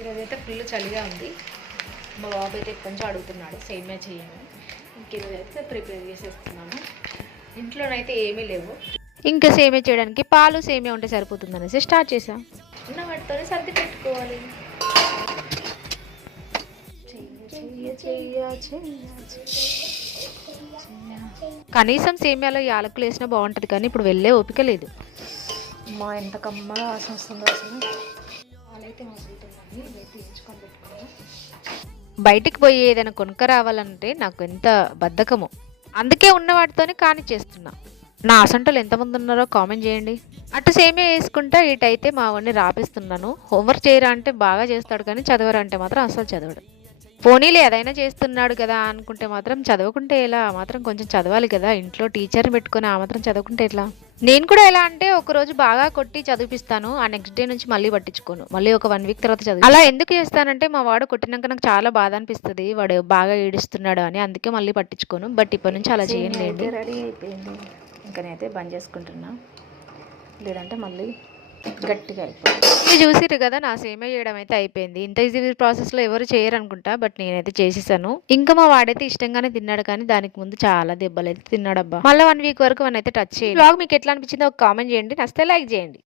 ఈరోజైతే ఫుల్ చలిగా ఉంది. మా బాబు అయితే ఎప్పటి నుంచో అడుగుతున్నాడు సేమియా చేయమని ఇంక ప్రిపేర్ చేసేస్తున్నాను. ఇంట్లోనైతే ఏమీ లేవు. ఇంకా సేమియా చేయడానికి పాలు సేమియా ఉంటే సరిపోతుంది అనేసి స్టార్ట్ చేసాం. ఉన్న వాటితోనే సర్ది పెట్టుకోవాలి. కనీసం సేమియాలో యాలకులు వేసినా బాగుంటుంది కానీ ఇప్పుడు వెళ్ళే ఓపిక లేదు. మా ఎంత కమ్మగా వాసన వస్తుందో అసలు. పాలైతే వేయించుకొని పెట్టుకున్నాను బయటికి పోయి ఏదైనా కొనుక్క రావాలంటే నాకు ఎంత బద్ధకము. అందుకే ఉన్న వాటితోనే కాని చేస్తున్నా. నా అసంటలు ఎంతమంది ఉన్నారో కామెంట్ చేయండి. అటు సేమే వేసుకుంటా ఇటైతే మా వాడిని రాపిస్తున్నాను. హోంవర్క్ చేయరా అంటే బాగా చేస్తాడు కానీ చదవరా అంటే మాత్రం అసలు చదవడు. పోనీలే ఏదైనా చేస్తున్నాడు కదా అనుకుంటే మాత్రం చదవకుంటే ఎలా? మాత్రం కొంచెం చదవాలి కదా. ఇంట్లో టీచర్ని పెట్టుకొని ఆ మాత్రం చదవకుంటే ఎట్లా? నేను కూడా ఎలా అంటే ఒక రోజు బాగా కొట్టి చదివిపిస్తాను. ఆ నెక్స్ట్ డే నుంచి మళ్ళీ పట్టించుకోను. మళ్ళీ ఒక వన్ వీక్ తర్వాత చదివి అలా ఎందుకు చేస్తానంటే మా వాడు కొట్టినాక నాకు చాలా బాధ అనిపిస్తుంది. వాడు బాగా ఏడుస్తున్నాడు అని అందుకే మళ్ళీ పట్టించుకోను. బట్ ఇప్పటి నుంచి అలా చేయండి రెడీ అయిపోయింది. ఇంకా నేనైతే బంద్ చేసుకుంటున్నా. లేదంటే మళ్ళీ గట్టిగా అయిపోయింది. ఇది చూసిరు కదా నా సేమే చేయడం అయితే అయిపోయింది. ఇంత ఈజీ ప్రాసెస్లో ఎవరు చేయరు అనుకుంటా బట్ నేనైతే చేసేసాను. ఇంకా మా వాడైతే ఇష్టంగానే తిన్నాడు కానీ దానికి ముందు చాలా దెబ్బలు అయితే తిన్నాడు అబ్బా మళ్ళీ వన్ వీక్ వరకు అయితే టచ్ చేయండి బ్లాగ్ మీకు ఎట్లా అనిపించిందో ఒక కామెంట్ చేయండి. నచ్చితే లైక్ చేయండి.